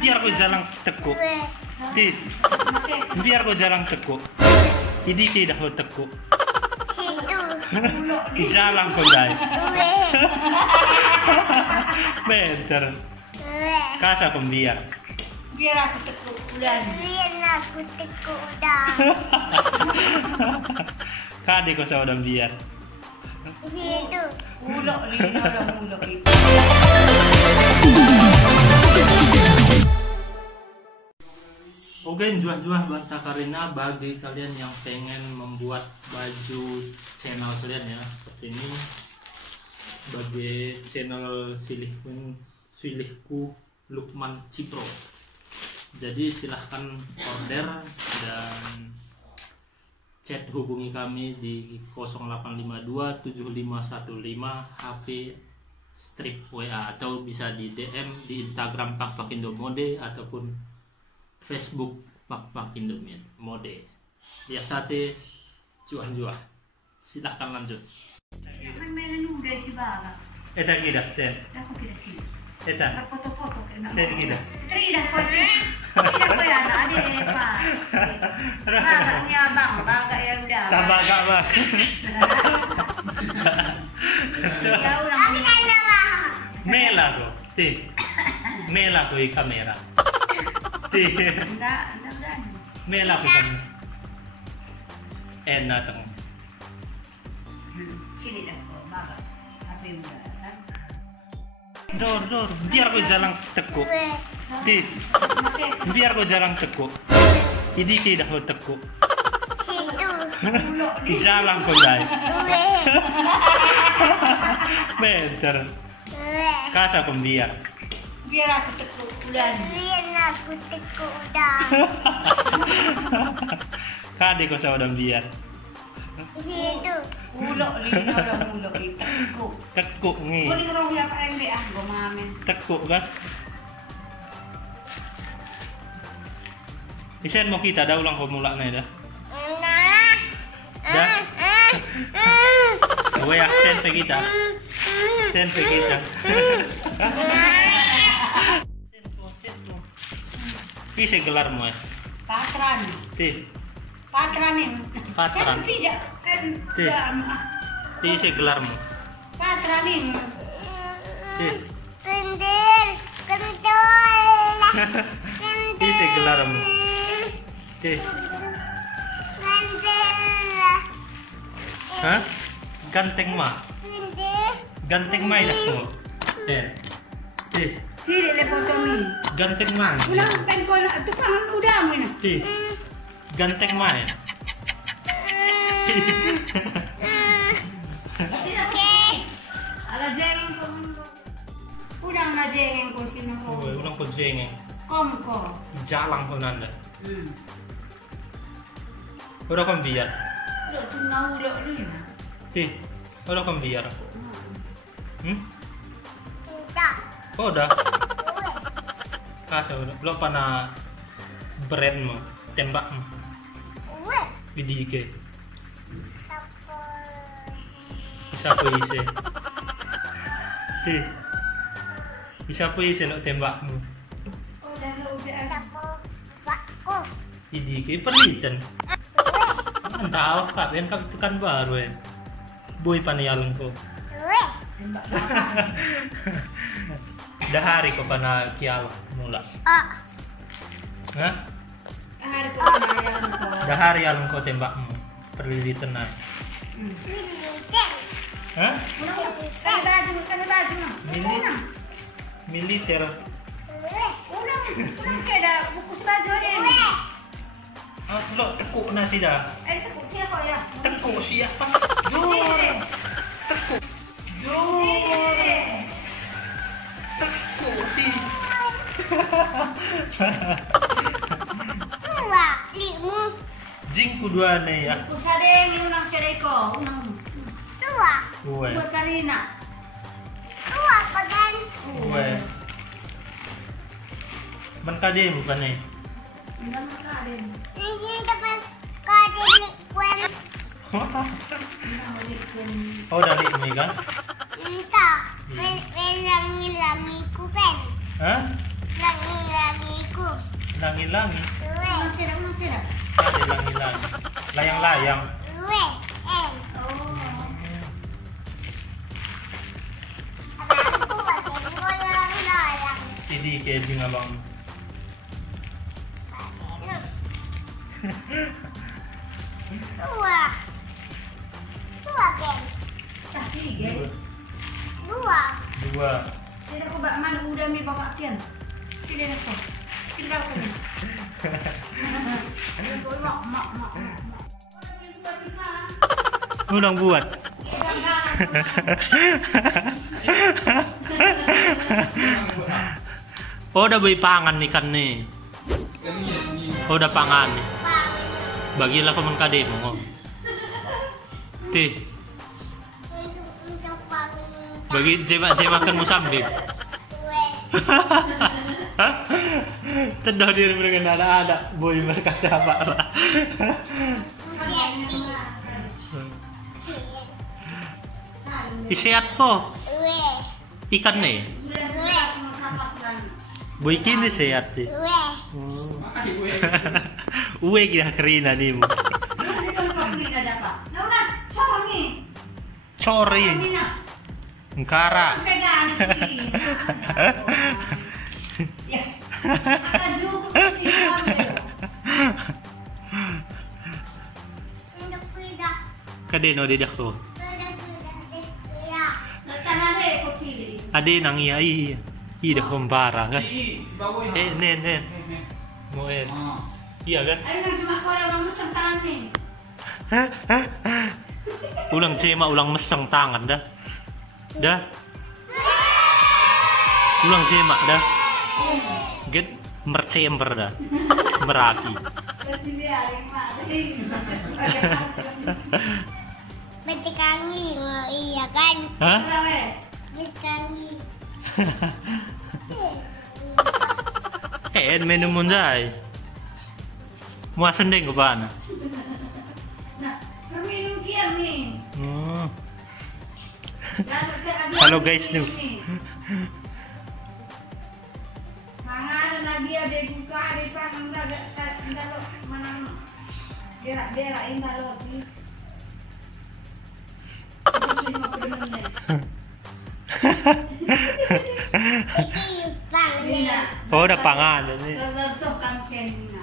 Biar kau jalan tekuk. Biar kau jalan tekuk. Ini tidak kau tekuk. Di jalan kau dai. Bener. Kasa pembiar. Biar aku tekuk udah. Biar aku tekuk udah. Kade kau sa udah biar. Itu. Mulok ni orang mulok itu. Oke, juah-juah bantah Karina bagi kalian yang pengen membuat baju channel kalian ya, seperti ini bagi channel silihku Lukman Cipro. Jadi silahkan order dan chat hubungi kami di 0852 7515 HP strip WA, atau bisa di DM di Instagram Pak Indomode ataupun Facebook Pak Indomode. Ya sate juah-juah. Silahkan lanjut. Mainan udah si baga. Eta gida sen. Aku kira sih. Eta Foto-foto kena. sen gida. Tidak kau tidak kau ya ada Pak. Baganya bang, baga ya udah. Tabaga ba. Ya orang. Mela ko. Ti. Mela ko yung kamera. Ti. Enggak berani. Mela ko kami. Enak tong. Sini dah kau baga. Apa yang udah? Dor, biar kau jalan tekuk. Ti. Biar kau jalan tekuk. Ini tidak kau tekuk. Di jalan kau dai. Bener. Kasa pembiar. Biar aku tekuk udah. Biar aku tekuk udah. Kade kau sa udah biar. Itu. Mulok ni orang mulok itu tekuk. Tekuk ni. Kau ni orang yang pendek ah, gua mamen. Tekuk kan? Isen mo kita daw lang ko mula na ida. Dah. Wea sen pe kita. Sen pe kita. Ise gelar mo eh. Patran. Ti. Patran ni. Patran. Kan tidak kan. Ti ise gelar mo. Patran ni. Ti. Kendil. Kendil. Ise gelar mo. Ti. Kendil. Hah? Ganteng ma. Kendil. Ganteng ma ida ko. Ti. Sini le foto mi. Ganteng ma. Ulang pen ko na tukang udah mo na. Ti. Ganteng ma ya. Ala jengeng ko. Udang na jengeng ko sino ko. Oh, ulang ko jengeng. Kom ko. Jalang ko nanda. Udah kan biar. Lo tunau lo ni na. Ti. Udah kan biar. Udah. Oh, udah. Kasa udah. Belum pernah brand mo. Tembak mo. Weh. Video ke. Sapo. Bisa po ise. Ti. Bisa po ise lo tembak mo. Udah lo udah. Sapo. Bakku. Video ke perlitan. Tahu kak, yang kak pekan baru ya. Boy paniyalong ko. Weh. Tembak. Dahari ko pa na kiyaw mula. Oh. Ha? Hari ko na yan ko. Dahari along ko tembak mo. Perlitan na. Ha? Kan baju na. Militer. Ulang saya dah buku baju ni. Ah, lo tekuk na sida. Tekuk siapa ya? Tekuk siapa? Sini. Tekuk. Sini. Tekuk si. Dua. Limu. Jing kedua nih ya. Kusadeng unang cereko. Unang. Dua. Gue. Buat Karina. Dua pegan. Gue. Man kade bukan nih. Enggak makarin. Ini dapat kade kuen. Oh, dari ini kan? Entah. Langi-langi kupen. Hah? Langi-langi Langi-langi. Ulang cerah. Ada langi-langi. Layang-layang. Ue. En. Oh. Aku pakai bola-bola. Ini kayak di ngabang. Dua. Dua, Gen. Tiga. Dua. Dua. Tidak aku bak mana udah mi bakak kian. Tidak aku. Tidak aku. Mak. Ulang buat. Oh, udah beli pangan ikan nih. Oh, udah pangan nih. Bagilah ke mengkademu. Oh. Tih, Untuk panggil. bagi jema kan musambik. Ue. Tedah dia dengan ada boy berkata apa. Ujian nih. Isiat kok Ue. ikan nih. Boy kini sehat sih. Ue. Uwe kira kerina nih mu. Sorry. Engkara. Untuk kuda. Kadeno didak to. Ya. Ade nang iya iya. Ida kumpara kan. Nen. Moen. Iya kan? Ulang cema ulang meseng tangan dah. Dah. Ulang cema dah. Get mercember dah. Meraki. Beti kangi, iya kan? Hah? Beti kangi. Menu mundai. Mua sendeng ke mana? Hmm. Halo guys nih. Mangan lagi ada buka ada pangan enggak mana berak indah lagi. Oh, udah pangan ini. Kebersih kan senina.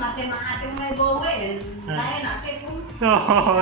Makin makan mulai bawa, lain nak pun. Oh.